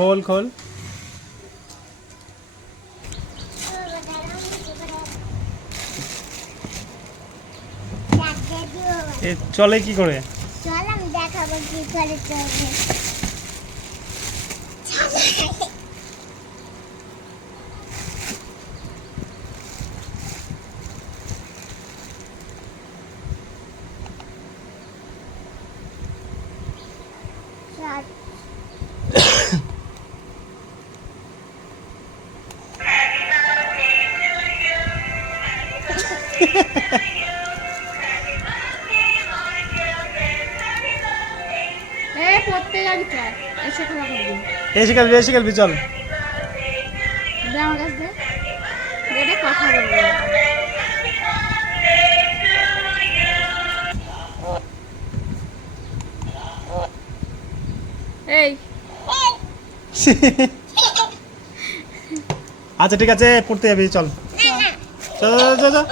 খোল খোল। এ চলে কি করে? চল আমি দেখাবো কি করে চলবে। পড়তে যাবি চল, এসে খেলা করবি। এসে খেলবি চল। দে আমার কাছে দে, এটা কথা বলবো। এই আচ্ছা ঠিক আছে, পড়তে যাবি চল। চল চল চল।